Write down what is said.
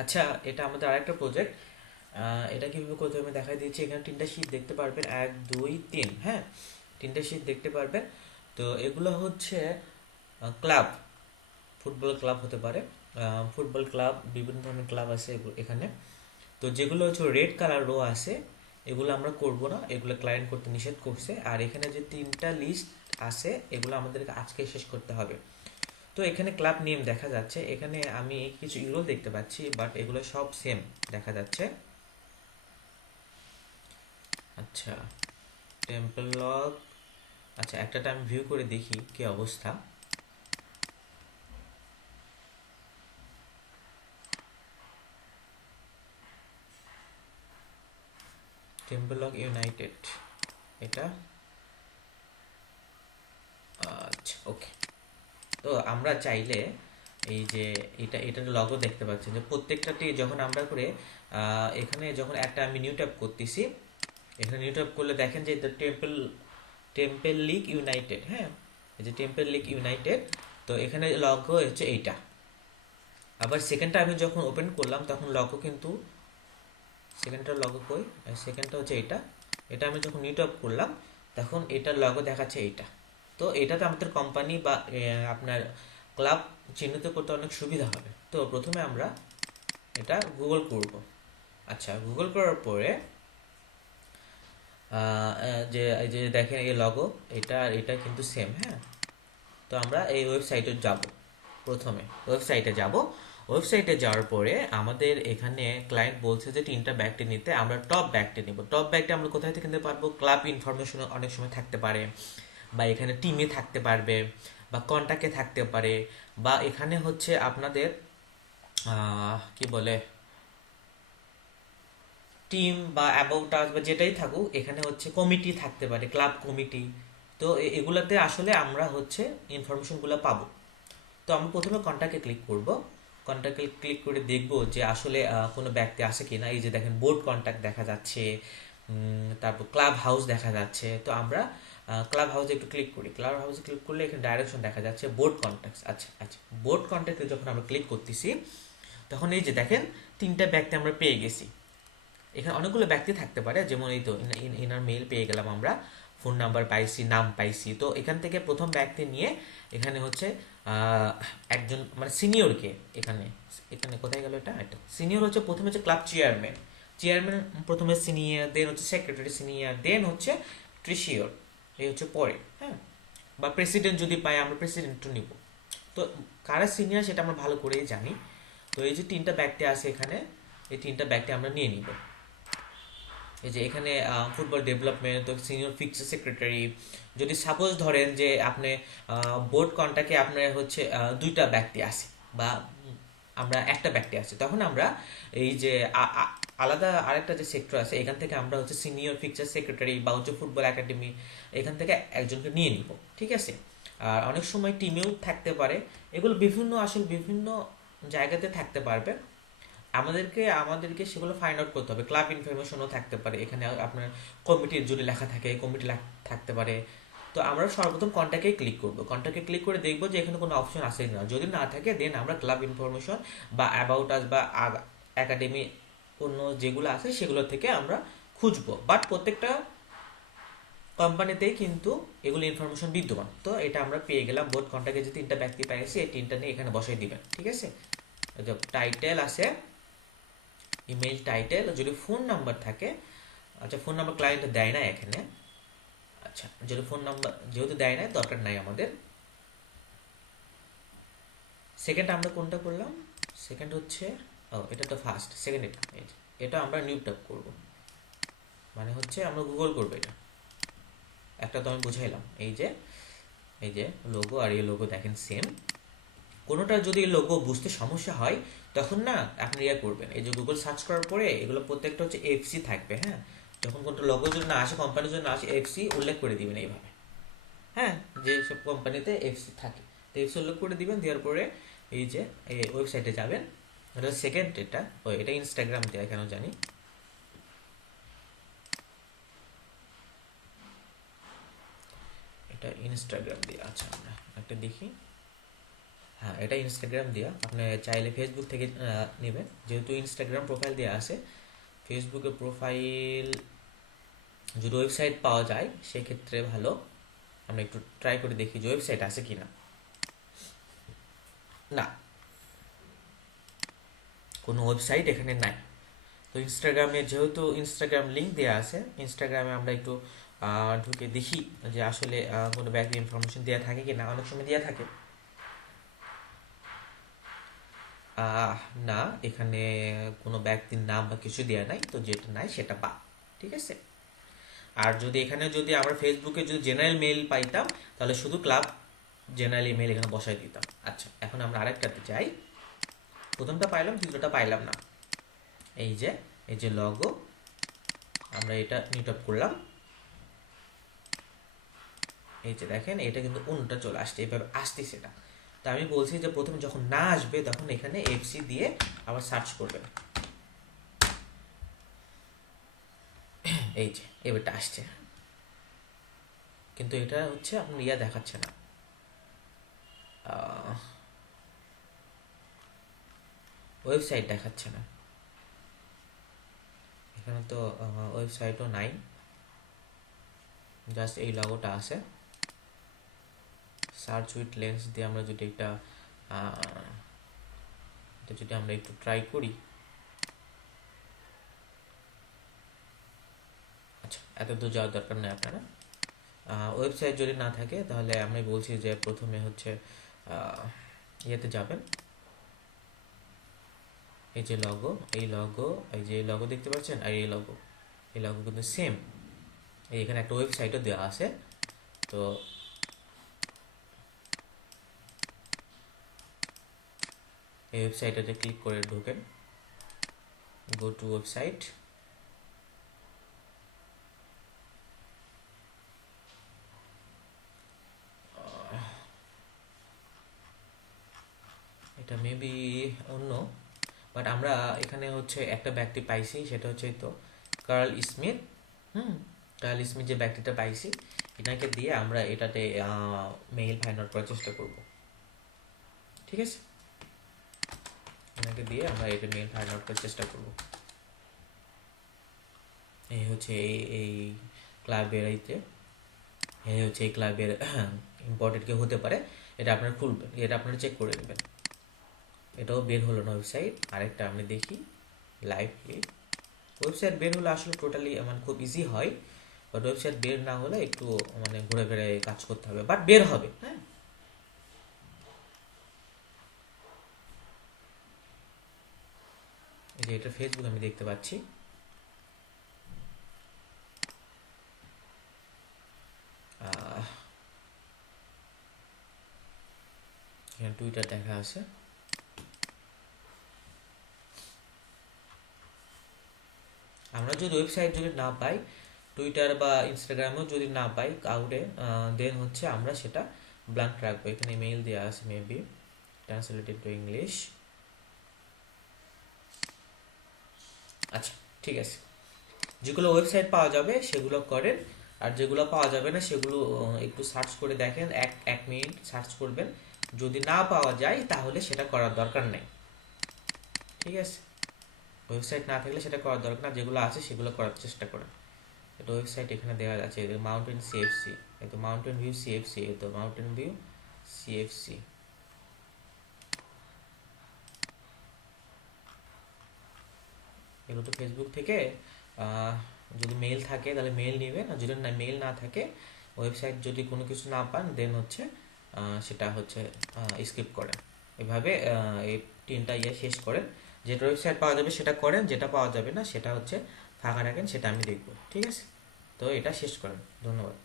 আচ্ছা, এটা আমাদের আরেকটা প্রজেক্ট। এটা কিভাবে করতে হবে আমি দেখাই দিচ্ছি। এখানে তিনটা শীট দেখতে পারবেন, এক দুই তিন, হ্যাঁ, তিনটা শীট দেখতে পারবেন। তো এগুলো হচ্ছে ক্লাব, ফুটবল ক্লাব হতে পারে। ফুটবল ক্লাব, বিভিন্ন ধরনের ক্লাব আছে এখানে। তো যেগুলো হচ্ছে রেড কালার রো আছে, এগুলো আমরা করব না, এগুলো ক্লায়েন্ট করতে নিষেধ করছে। আর এখানে যে তিনটা লিস্ট আছে, এগুলো আমাদেরকে আজকে শেষ করতে হবে। তো এখানে ক্লাব নেম দেখা যাচ্ছে, এখানে আমি কিছু ইউরো দেখতে পাচ্ছি, বাট এগুলো সব সেম দেখা যাচ্ছে। আচ্ছা, টেম্পল লগ। আচ্ছা, একটাটা আমি ভিউ করে দেখি কি অবস্থা। টেম্পল লগ ইউনাইটেড, এটা। আচ্ছা, ওকে। তো আমরা চাইলে এই যে এটার লগো দেখতে পাচ্ছেন যে প্রত্যেকটাতে যখন আমরা করে এখানে যখন একটা আমি নিউ ট্যাপ করতেছি, এখানে নিউ ট্যাপ করলে দেখেন যে দ্য টেম্পল লিগ ইউনাইটেড, হ্যাঁ, এই যে টেম্পল লিগ ইউনাইটেড। তো এখানে লগো হচ্ছে এইটা। আবার সেকেন্ডটা আমি যখন ওপেন করলাম তখন লগো কিন্তু, সেকেন্ডটার লগো কই, সেকেন্ডটা হচ্ছে এটা। এটা আমি যখন নিউ ট্যাপ করলাম তখন এটার লগো দেখাচ্ছে এইটা। তো এটাতে আমাদের কোম্পানি বা আপনার ক্লাব চিহ্নিত করতে অনেক সুবিধা হবে। তো প্রথমে আমরা এটা গুগল করব। আচ্ছা, গুগল করার পরে যে এই যে দেখেন এই লগো, এটা আর এটা কিন্তু সেম, হ্যাঁ। তো আমরা এই ওয়েবসাইটে যাব। প্রথমে ওয়েবসাইটে যাব। ওয়েবসাইটে যাওয়ার পরে আমাদের এখানে ক্লায়েন্ট বলছে যে তিনটা ব্যাগটি নিতে, আমরা টপ ব্যাগটি নিব। টপ ব্যাগটা আমরা কোথায় থেকে নিতে পারবো? ক্লাব ইনফরমেশন অনেক সময় থাকতে পারে, বা এখানে টিমে থাকতে পারবে, বা কন্ট্যাক্টে থাকতে পারে, বা এখানে হচ্ছে আপনাদের কি বলে, টিম বা অ্যাবাউট আস বা যেটাই থাকুক, এখানে হচ্ছে কমিটি থাকতে পারে, ক্লাব কমিটি। তো এগুলাতে আসলে আমরা হচ্ছে ইনফরমেশনগুলো পাবো। তো আমরা প্রথমে কন্ট্যাক্টে ক্লিক করব। কন্ট্যাক্টে ক্লিক করে দেখব যে আসলে কোনো ব্যক্তি আছে কিনা। এই যে দেখেন বোর্ড কন্ট্যাক্ট দেখা যাচ্ছে, তারপর ক্লাব হাউস দেখা যাচ্ছে। তো আমরা ক্লাব হাউসে একটু ক্লিক করি। ক্লাব হাউসে ক্লিক করলে এখানে ডাইরেকশন দেখা যাচ্ছে বোর্ড কন্ট্যাক্ট। আচ্ছা আচ্ছা, বোর্ড কন্ট্যাক্টে যখন আমরা ক্লিক করতেছি তখন এই যে দেখেন তিনটা ব্যক্তি আমরা পেয়ে গেছি। এখানে অনেকগুলো ব্যক্তি থাকতে পারে, যেমন এই তো ইনার মেইল পেয়ে গেলাম আমরা, ফোন নাম্বার পাইছি, নাম পাইছি। তো এখান থেকে প্রথম ব্যক্তি নিয়ে এখানে হচ্ছে একজন মানে সিনিয়রকে, এখানে এখানে কোথায় গেল এটা, এটা সিনিয়র হচ্ছে প্রথমে হচ্ছে ক্লাব চেয়ারম্যান। চেয়ারম্যান প্রথমে সিনিয়র, দেন হচ্ছে সেক্রেটারি সিনিয়র, দেন হচ্ছে ট্রেশিয়র, এই হচ্ছে পরে, হ্যাঁ। বা প্রেসিডেন্ট যদি পাই আমরা প্রেসিডেন্টও নিব। তো কারা সিনিয়র সেটা আমরা ভালো করেই জানি। তো এই যে তিনটা ব্যক্তি আছে এখানে, এই তিনটা ব্যক্তি আমরা নিয়ে নিব। এই যে এখানে ফুটবল ডেভেলপমেন্ট, তো সিনিয়র ফিক্সচার সেক্রেটারি। যদি সাপোজ ধরেন যে আপনি বোর্ড কন্ট্যাক্টে আপনার হচ্ছে দুইটা ব্যক্তি আছে, বা আমরা একটা ব্যক্তি আছে, তখন আমরা এই যে আলাদা আরেকটা যে সেক্টর আছে এখান থেকে আমরা হচ্ছে সিনিয়র ফিক্সচার সেক্রেটারি বা হচ্ছে ফুটবল একাডেমি, এখান থেকে একজনকে নিয়ে নিব, ঠিক আছে। আর অনেক সময় টিমেও থাকতে পারে। এগুলো বিভিন্ন আসলে বিভিন্ন জায়গাতে থাকতে পারবে। আমাদেরকে আমাদেরকে সেগুলো ফাইন্ড আউট করতে হবে। ক্লাব ইনফরমেশনও থাকতে পারে এখানে, আপনার কমিটির যদি লেখা থাকে কমিটি থাকতে পারে। তো আমরা সর্বপ্রথম কন্ট্যাক্টে ক্লিক করব। কন্ট্যাক্টে ক্লিক করে দেখব যে এখানে কোনো অপশন আছে কিনা। যদি না থাকে দেন আমরা ক্লাব ইনফরমেশন বা অ্যাবাউট আস বা একাডেমি অন্য যেগুলো আছে সেগুলো থেকে আমরা খুঁজবো। বাট প্রত্যেকটা কোম্পানিতেই কিন্তু এগুলো ইনফরমেশন বিদ্যমান। তো এটা আমরা পেয়ে গেলাম। বোর্ড কন্ট্যাক্টে যে তিনটা ব্যক্তি পেয়েছি এই তিনটা নিয়ে এখানে বসাই দিবেন, ঠিক আছে। টাইটেল আছে, ইমেল টাইটেল, যদি ফোন নাম্বার থাকে। আচ্ছা, ফোন নাম্বার ক্লায়েন্ট দেয় না এখানে। আচ্ছা, যদি ফোন নাম্বার যেহেতু দেয় না দরকার নাই আমাদের। সেকেন্ড আমরা কোনটা করলাম? সেকেন্ড হচ্ছে, ও এটা তো ফার্স্ট, সেকেন্ড এটা এটা আমরা নিউ ট্যাপ করব, মানে হচ্ছে আমরা গুগল করবো এটা। একটা তো আমি বুঝাইলাম, এই যে লোগো আর এই লোগো দেখেন সেম। কোনোটা যদি লোগো বুঝতে সমস্যা হয় তখন না আপনি ইয়ে করবেন, এই যে গুগল সার্চ করার পরে এগুলো প্রত্যেকটা হচ্ছে এফসি থাকবে, হ্যাঁ। যখন কোনো লোগো যদি না আসে, কোম্পানির জন্য আসে, এফসি উল্লেখ করে দিবেন এইভাবে, হ্যাঁ। যে সব কোম্পানিতে এফসি থাকে, তো এফসি উল্লেখ করে দিবেন। দেওয়ার পরে এই যে এই ওয়েবসাইটে যাবেন। এটা সেকেন্ড, এটা এটা ইনস্টাগ্রাম দেয় কেন জানি, এটা ইনস্টাগ্রাম দিয়ে। আচ্ছা, আমরা একটা দেখি। হ্যাঁ, এটা ইনস্টাগ্রাম দেওয়া, আপনি চাইলে ফেসবুক থেকে নেবেন, যেহেতু ইনস্টাগ্রাম প্রোফাইল দেওয়া আছে। ফেসবুকে প্রোফাইল যদি ওয়েবসাইট পাওয়া যায় সেক্ষেত্রে ভালো। আমরা একটু ট্রাই করে দেখি যে ওয়েবসাইট আছে কি না। না, কোনো ওয়েবসাইট এখানে নাই। তো ইনস্টাগ্রামে যেহেতু ইনস্টাগ্রাম লিঙ্ক দেওয়া আছে, ইনস্টাগ্রামে আমরা একটু ঢুকে দেখি যে আসলে কোনো ব্যাংক ইনফরমেশন দেওয়া থাকে কি না। অনেক সময় দেওয়া থাকে। আহ, না, এখানে কোনো ব্যক্তির নাম বা কিছু দেওয়া নাই, তো যেটা নাই সেটা পা। ঠিক আছে। আর যদি এখানে যদি আমরা ফেসবুকে যদি জেনারেল মেইল পাইতাম, তাহলে শুধু ক্লাব জেনারেল ইমেল এখানে বসাই দিতাম। আচ্ছা, এখন আমরা আরেকটাতে যাই। প্রথমটা পাইলাম, দ্বিতীয়টা পাইলাম না। এই যে লগো, আমরা এটা মিট আপ করলাম। এই যে দেখেন, এটা কিন্তু অন্যটা চলে আসছে, এভাবে আসতেছে এটা। তো আমি বলছি যে প্রথমে যখন না আসবে তখন এখানে এফসি দিয়ে আবার সার্চ করবেন। এই যে এবারটা আসছে, কিন্তু এটা হচ্ছে আপনার ইয়া দেখাচ্ছে না। ওয়েবসাইট দেখাচ্ছে না এখানে, তো ওয়েবসাইটও নাই, জাস্ট এই লগোটা আছে। সার্চ উইথ লেন্স দিয়ে আমরা যদি এটা যদি আমরা একটু ট্রাই করি। আচ্ছা, এত দূর যাওয়ার দরকার নেই আপনারা। ওয়েবসাইট যদি না থাকে তাহলে আমি বলছি যে প্রথমে হচ্ছে ইয়েতে যাবেন। এই যে লগো, এই যে লগো দেখতে পাচ্ছেন, আর এই লগো কিন্তু সেম। এখানে একটা ওয়েবসাইটও দেওয়া আছে। তো এই ওয়েবসাইটে ক্লিক করে ঢোকেন, গো টু ওয়েবসাইট। এটা মেবি অন্য, বাট আমরা এখানে হচ্ছে একটা ব্যক্তি পাইছি, সেটা হচ্ছে তো কার্ল স্মিথ। কার্ল স্মিথ যে ব্যক্তিটা পাইছি, এটাকে দিয়ে আমরা এটাতে মেইল ফাইন্ড আউট করার চেষ্টা করব। ঠিক আছে, এটাকে দিয়ে আমরা এটা মেইল ফাইন্ড আউট করার চেষ্টা করব। এই হচ্ছে এই ক্লাবের এই হচ্ছে এই ক্লাবের ইম্পর্টেন্ট কেউ হতে পারে। এটা আপনারা খুলবেন, এটা আপনারা চেক করে নেবেন। এটাও বের হলো না ওয়েবসাইট। আরেকটা আমি দেখি লাইভলি। ওয়েবসাইট বের হলে আসলে টোটালি মানে খুব ইজি হয়, বাট ওয়েবসাইট বের না হলে একটু মানে ঘুরে ফিরে কাজ করতে হবে, বাট বের হবে। হ্যাঁ, এই যে এটা ফেসবুক আমি দেখতে পাচ্ছি। এখানে টুইটার দেখা আছে। আমরা যদি ওয়েবসাইট যদি না পাই, টুইটার বা ইনস্টাগ্রামেও যদি না পাই কাউরে, দেন হচ্ছে আমরা সেটা ব্ল্যাঙ্ক রাখবো। এখানে মেইল দেওয়া আছে, মেবি ট্রান্সলেটেড টু ইংলিশ। আচ্ছা, ঠিক আছে। যেগুলো ওয়েবসাইট পাওয়া যাবে সেগুলো করেন, আর যেগুলো পাওয়া যাবে না সেগুলো একটু সার্চ করে দেখেন, এক মিনিট সার্চ করবেন। যদি না পাওয়া যায় তাহলে সেটা করার দরকার নেই। ঠিক আছে, ওয়েবসাইট না থাকলে সেটা করার দরকার না, যেগুলো আছে সেগুলো করার চেষ্টা করেন। এটা ওয়েবসাইট এখানে দেওয়া আছে, মাউন্টেন সিএফসি, এই তো মাউন্টেন ভিউ সিএফসি, এই তো মাউন্টেন ভিউ সিএফসি। এগুলো তো ফেসবুক থেকে যদি মেইল থাকে তাহলে মেইল নেবেন, আর যদি না মেইল না থাকে, ওয়েবসাইট যদি কোনো কিছু না পান, দেন হচ্ছে সেটা হচ্ছে স্কিপ করেন। এভাবে এই তিনটা শেষ করেন। যেটা ওয়েবসাইট পাওয়া যাবে সেটা করেন, যেটা পাওয়া যাবে না সেটা হচ্ছে ফাঁকা রাখেন, সেটা আমি দেখব। ঠিক আছে, তো এটা শেষ করেন। ধন্যবাদ।